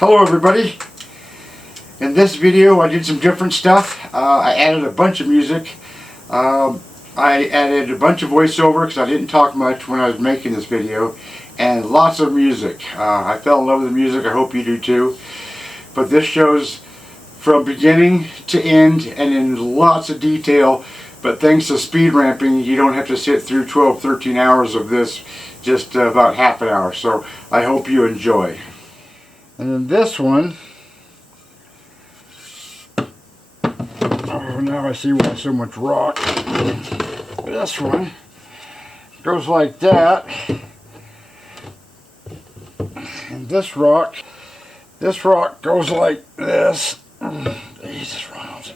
Hello everybody. In this video I did some different stuff. I added a bunch of music. I added a bunch of voiceover because I didn't talk much when I was making this video, and lots of music. I fell in love with the music. I hope you do too. But this shows from beginning to end and in lots of detail, but thanks to speed ramping you don't have to sit through 12-13 hours of this, just about half an hour. So I hope you enjoy. And then this one, oh, now I see why so much rock. This one goes like that, and this rock goes like this. Jesus, Ronald.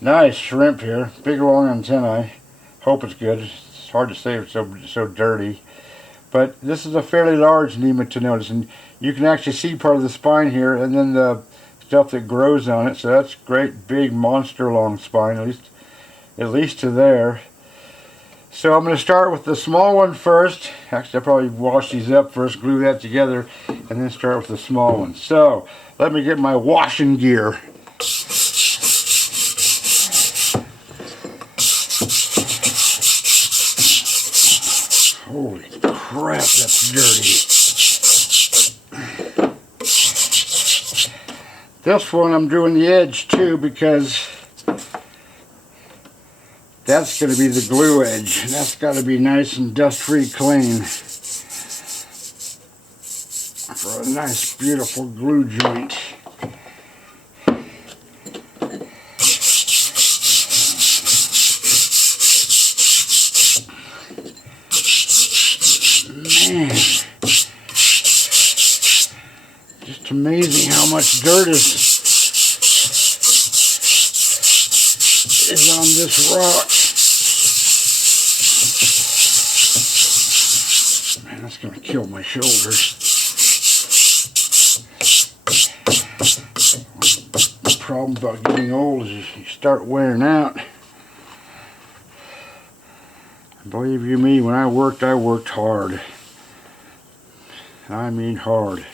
Nice shrimp here, big long antennae. Hope it's good. It's hard to say, it's so dirty. But this is a fairly large Nematonotus, and you can actually see part of the spine here, and then the stuff that grows on it. So that's great, big monster long spine, at least to there. So I'm going to start with the small one first. Actually, I'll probably wash these up first, glue that together, and then start with the small one. So let me get my washing gear. Holy crap, that's dirty. This one I'm doing the edge too, because that's going to be the glue edge, and that's got to be nice and dust-free clean for a nice beautiful glue joint. Man, just amazing how much dirt is on this rock. Man, that's gonna kill my shoulders. The problem about getting old is you start wearing out. Believe you me, when I worked hard. I mean hard.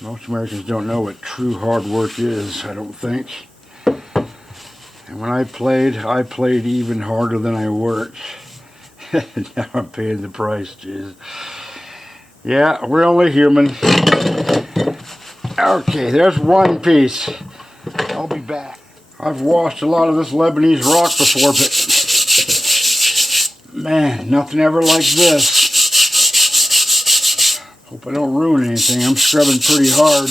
Most Americans don't know what true hard work is, I don't think. And when I played even harder than I worked. Now I'm paying the price, jeez. Yeah, we're only human. Okay, there's one piece. I'll be back. I've washed a lot of this Lebanese rock before, but man, nothing ever like this. Hope I don't ruin anything. I'm scrubbing pretty hard.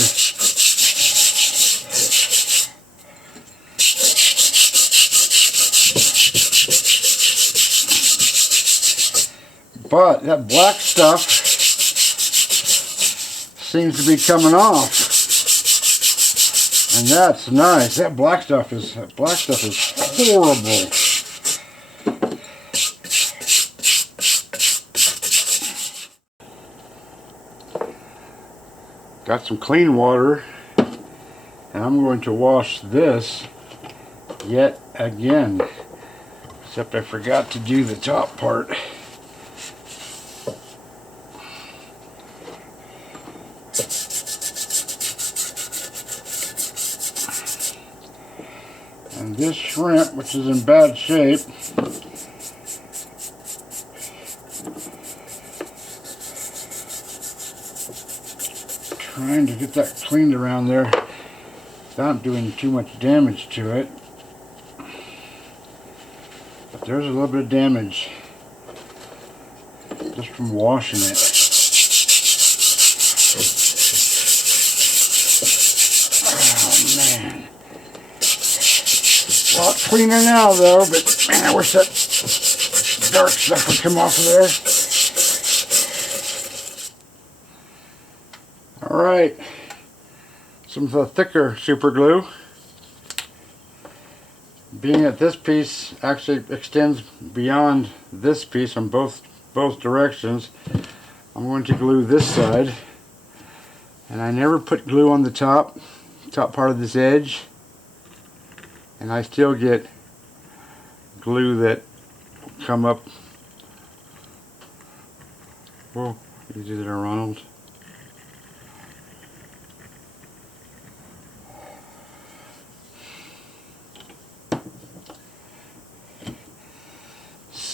But that black stuff seems to be coming off. And that's nice. That black stuff is horrible. Got some clean water, and I'm going to wash this yet again, except I forgot to do the top part. And this shrimp, which is in bad shape, trying to get that cleaned around there without doing too much damage to it. But there's a little bit of damage just from washing it. Oh man. A lot cleaner now though, but man, I wish that dark stuff would come off of there. Alright, some of the thicker super glue. Being that this piece actually extends beyond this piece on both directions, I'm going to glue this side. And I never put glue on the top part of this edge, and I still get glue that will come up. Whoa, you do that, Ronald.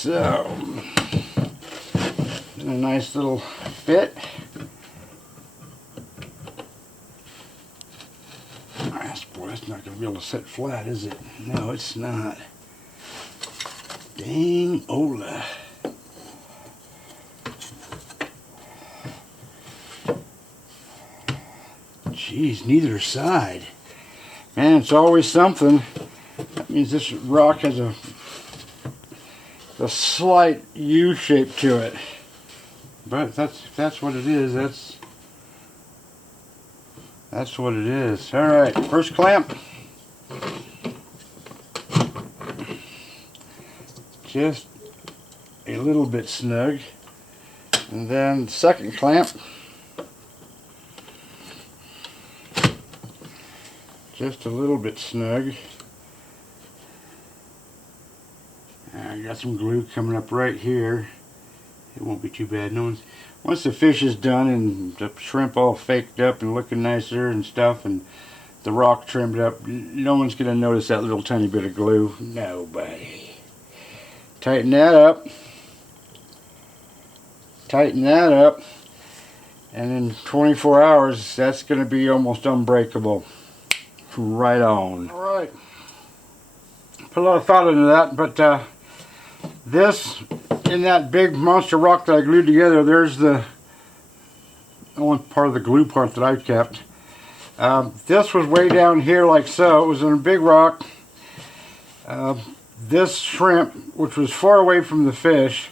So, a nice little fit. Boy, that's not going to be able to sit flat, is it? No, it's not. Dang Ola. Jeez, neither side. Man, it's always something. That means this rock has a slight U shape to it. But that's what it is. That's what it is. All right, first clamp. Just a little bit snug. And then second clamp. Just a little bit snug. I got some glue coming up right here. It won't be too bad. Once the fish is done and the shrimp all faked up and looking nicer and stuff, and the rock trimmed up, no one's going to notice that little tiny bit of glue. Nobody. Tighten that up. Tighten that up. And in 24 hours, that's going to be almost unbreakable. Right on. Alright. Put a lot of thought into that, but this, in that big monster rock that I glued together, there's the only part of the glue part that I kept. This was way down here like so. It was in a big rock. This shrimp, which was far away from the fish,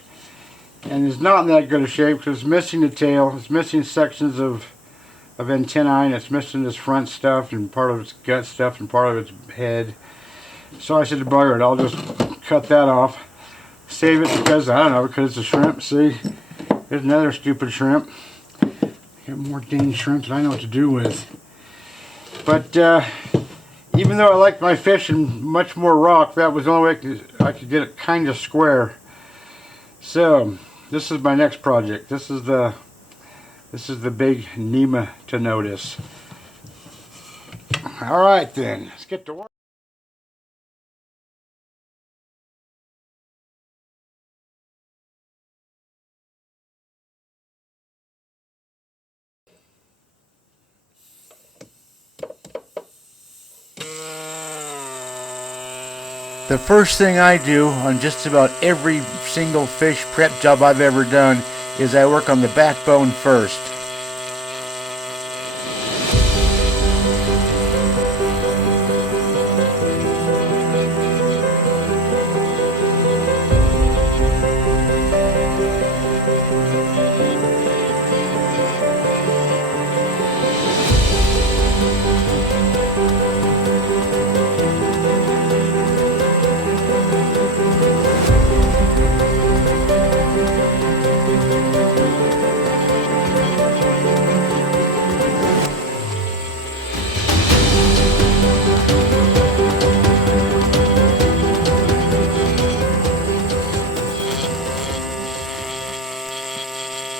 and is not in that good a shape because it's missing the tail, it's missing sections of antennae, and it's missing this front stuff and part of its gut stuff and part of its head. So I said to bugger it, I'll just cut that off. Save it because, I don't know, because it's a shrimp. See, there's another stupid shrimp. Got more dang shrimp than I know what to do with. But even though I liked my fish in much more rock, that was the only way I could get it kind of square. So this is my next project. This is the big Nematonotus. All right then, let's get to work. The first thing I do on just about every single fish prep job I've ever done is I work on the backbone first.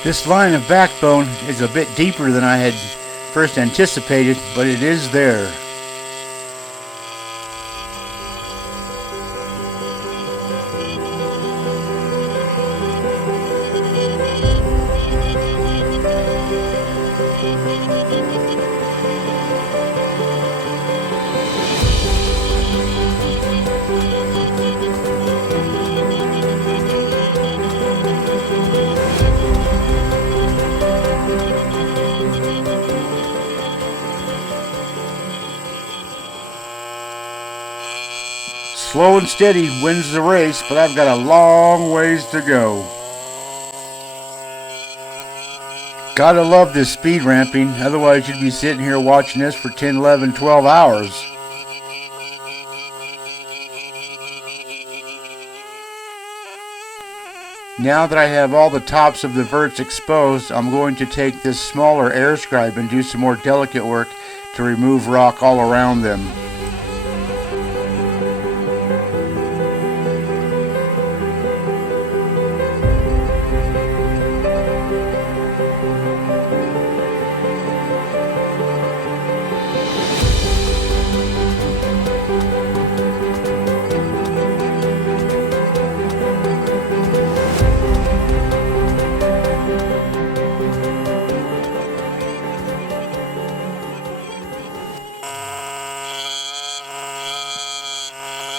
This line of backbone is a bit deeper than I had first anticipated, but it is there. Slow and steady wins the race, but I've got a long ways to go. Gotta love this speed ramping, otherwise you'd be sitting here watching this for 10, 11, 12 hours. Now that I have all the tops of the verts exposed, I'm going to take this smaller air scribe and do some more delicate work to remove rock all around them.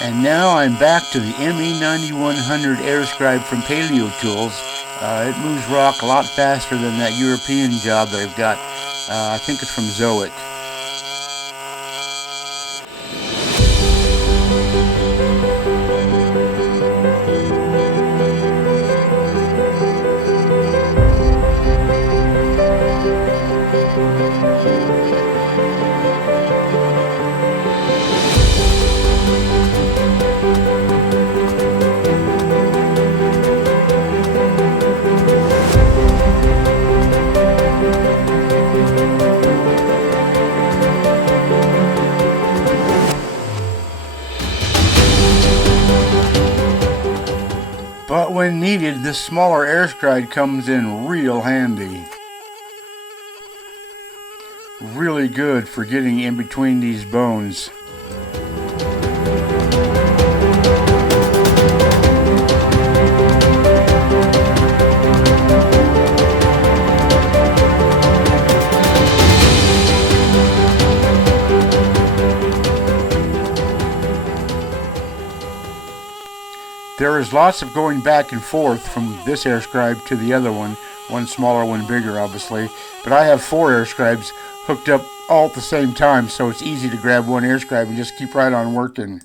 And now I'm back to the ME9100 Airscribe from Paleo Tools. It moves rock a lot faster than that European job that I've got. I think it's from Zoet. But when needed, this smaller Airscribe comes in real handy. Really good for getting in between these bones. There is lots of going back and forth from this Airscribe to the other one smaller, one bigger obviously, but I have 4 Airscribes hooked up all at the same time, so it's easy to grab one Airscribe and just keep right on working.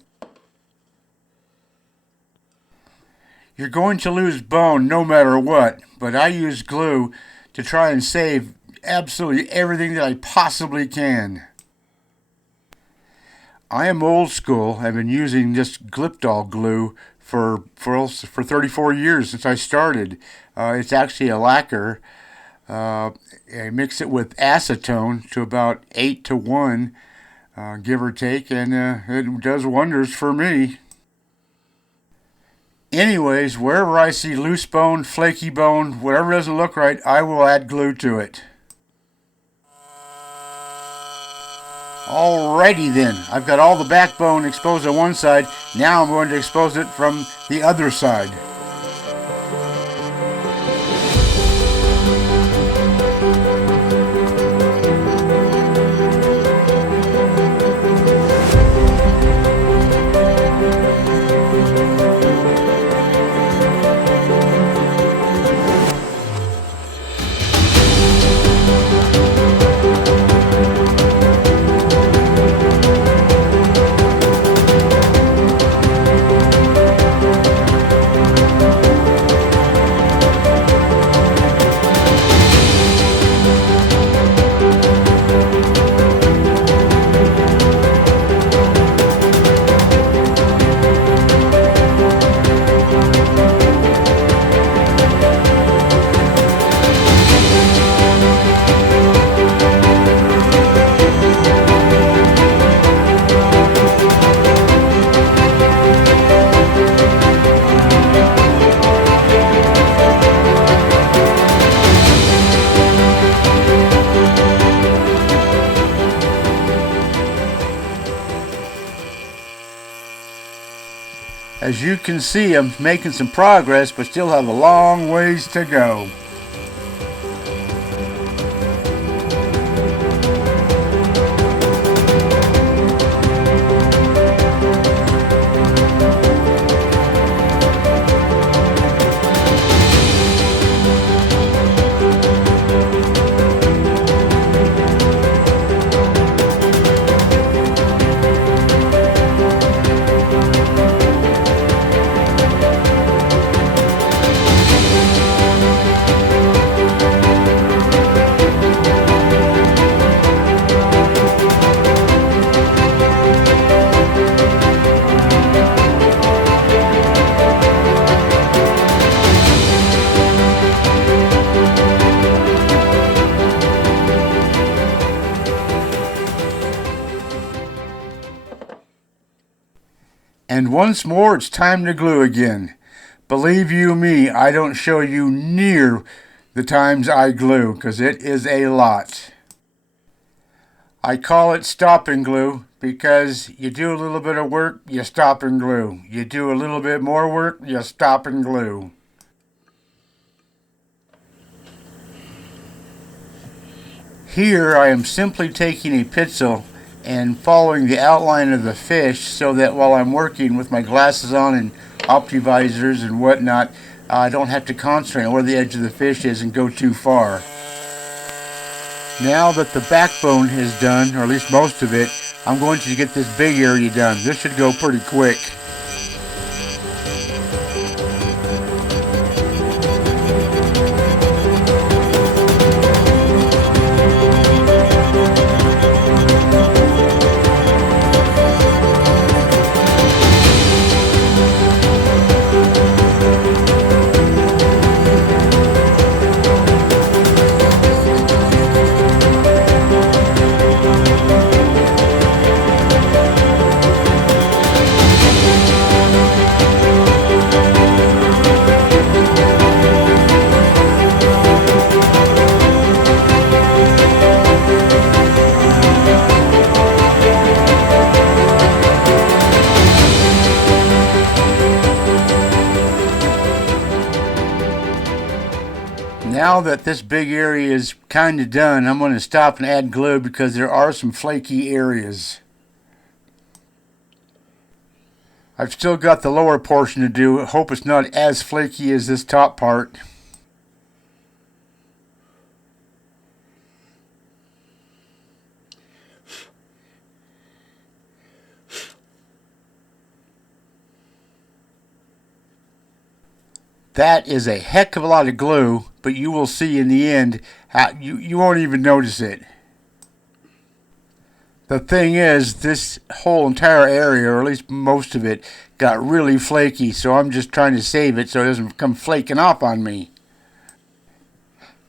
You're going to lose bone no matter what, but I use glue to try and save absolutely everything that I possibly can. I am old school. I've been using this Glipdol glue for 34 years since I started. It's actually a lacquer. I mix it with acetone to about 8-to-1, give or take, and it does wonders for me. Anyways, wherever I see loose bone, flaky bone, whatever doesn't look right, I will add glue to it. Alrighty then, I've got all the backbone exposed on one side. Now I'm going to expose it from the other side. As you can see, I'm making some progress, but still have a long ways to go. And once more, it's time to glue again. Believe you me, I don't show you near the times I glue, because it is a lot. I call it stop and glue because you do a little bit of work, you stop and glue. You do a little bit more work, you stop and glue. Here I am simply taking a pencil and following the outline of the fish so that while I'm working with my glasses on and optivisors and whatnot, I don't have to concentrate on where the edge of the fish is and go too far. Now that the backbone is done, or at least most of it, I'm going to get this big area done. This should go pretty quick. Now that this big area is kind of done, I'm going to stop and add glue because there are some flaky areas. I've still got the lower portion to do. I hope it's not as flaky as this top part. That is a heck of a lot of glue, but you will see in the end how you won't even notice it. The thing is, this whole entire area, or at least most of it, got really flaky, so I'm just trying to save it so it doesn't come flaking off on me.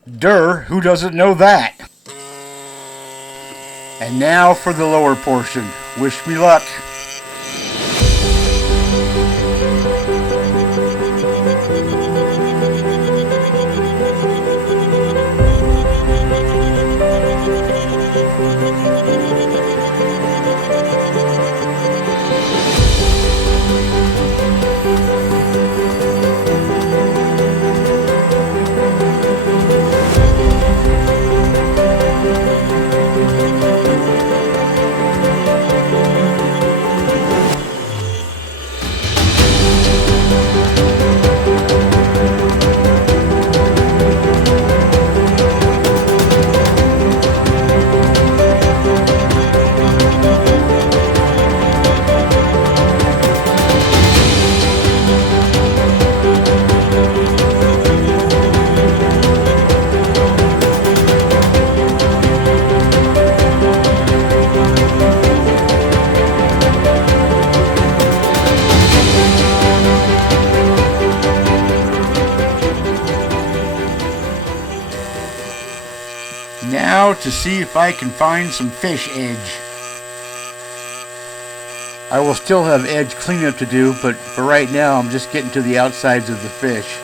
Durr, who doesn't know that? And now for the lower portion. Wish me luck. Now to see if I can find some fish edge. I will still have edge cleanup to do, but for right now I'm just getting to the outsides of the fish.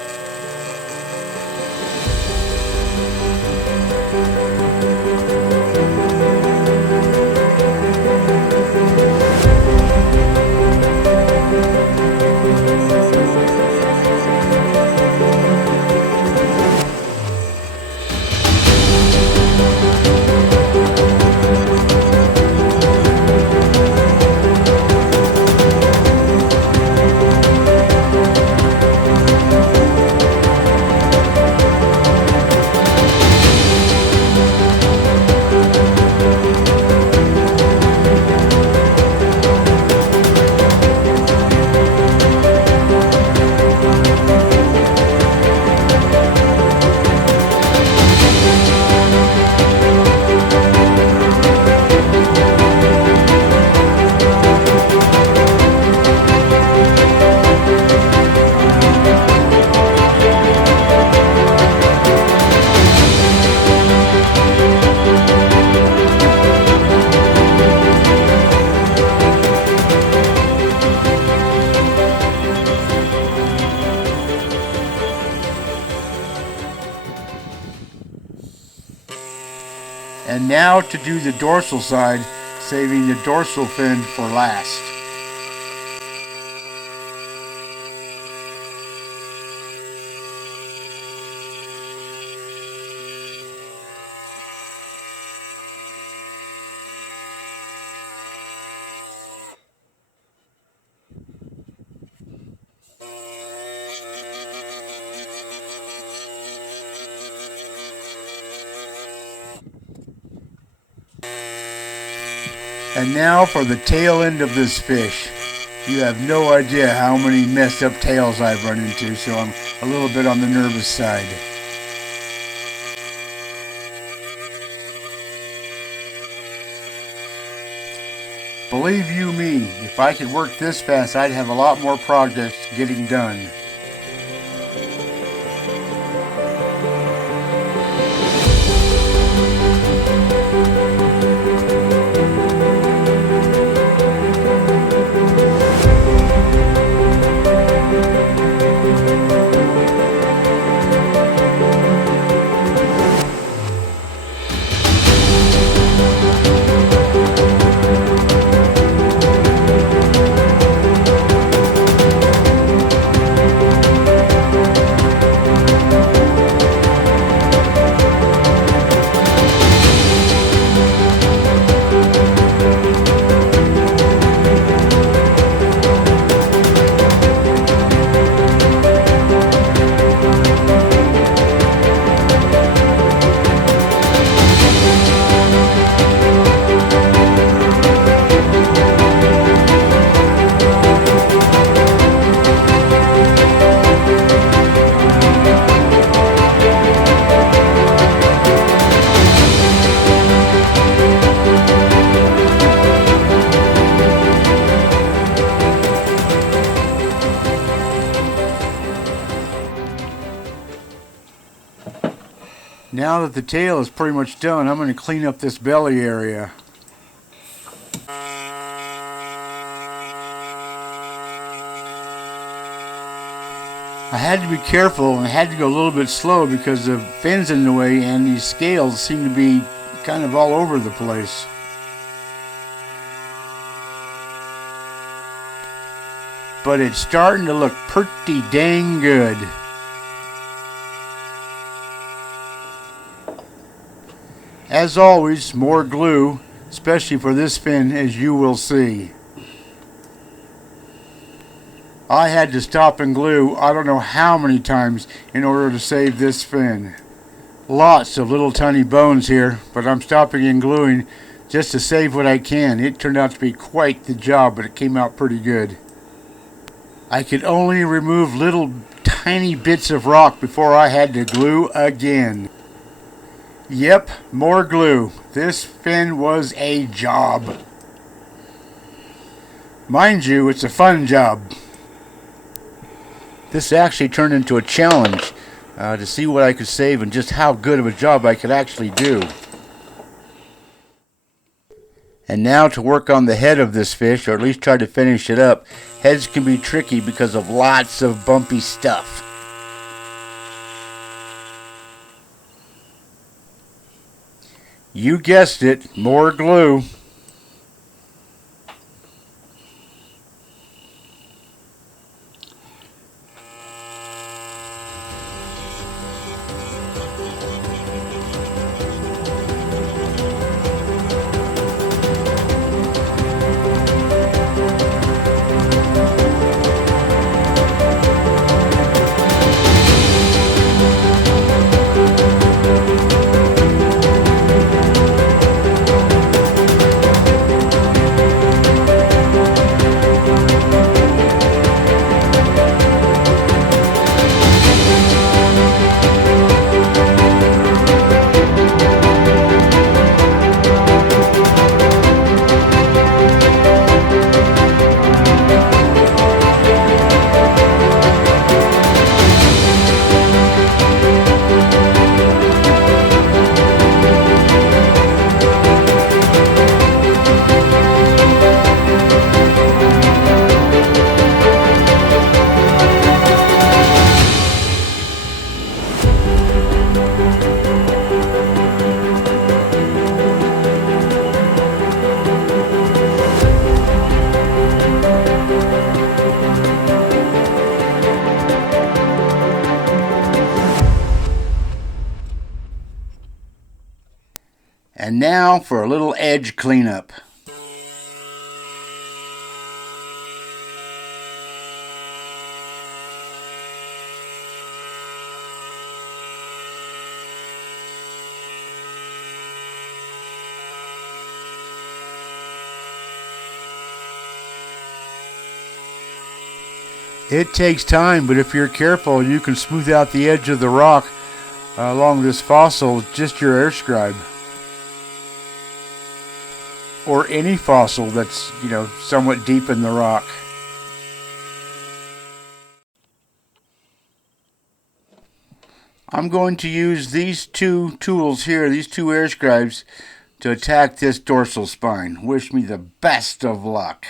And now to do the dorsal side, saving the dorsal fin for last. And now for the tail end of this fish. You have no idea how many messed up tails I've run into, so I'm a little bit on the nervous side. Believe you me, if I could work this fast, I'd have a lot more projects getting done. Now that the tail is pretty much done, I'm going to clean up this belly area. I had to be careful and I had to go a little bit slow because the fin's in the way and these scales seem to be kind of all over the place. But it's starting to look pretty dang good. As always, more glue, especially for this fin, as you will see. I had to stop and glue I don't know how many times in order to save this fin. Lots of little tiny bones here, but I'm stopping and gluing just to save what I can. It turned out to be quite the job, but it came out pretty good. I could only remove little tiny bits of rock before I had to glue again. Yep, more glue. This fin was a job. Mind you, it's a fun job. This actually turned into a challenge to see what I could save and just how good of a job I could actually do. And now to work on the head of this fish, or at least try to finish it up. Heads can be tricky because of lots of bumpy stuff. You guessed it, more glue. And now for a little edge cleanup. It takes time, but if you're careful, you can smooth out the edge of the rock along this fossil with just your air scribe. Or any fossil that's, somewhat deep in the rock. I'm going to use these two tools here, these two air scribes, to attack this dorsal spine. Wish me the best of luck.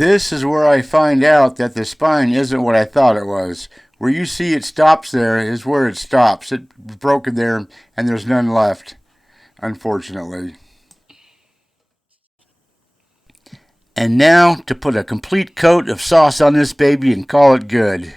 This is where I find out that the spine isn't what I thought it was. Where you see it stops there is where it stops. It's broken there and there's none left, unfortunately. And now to put a complete coat of sauce on this baby and call it good.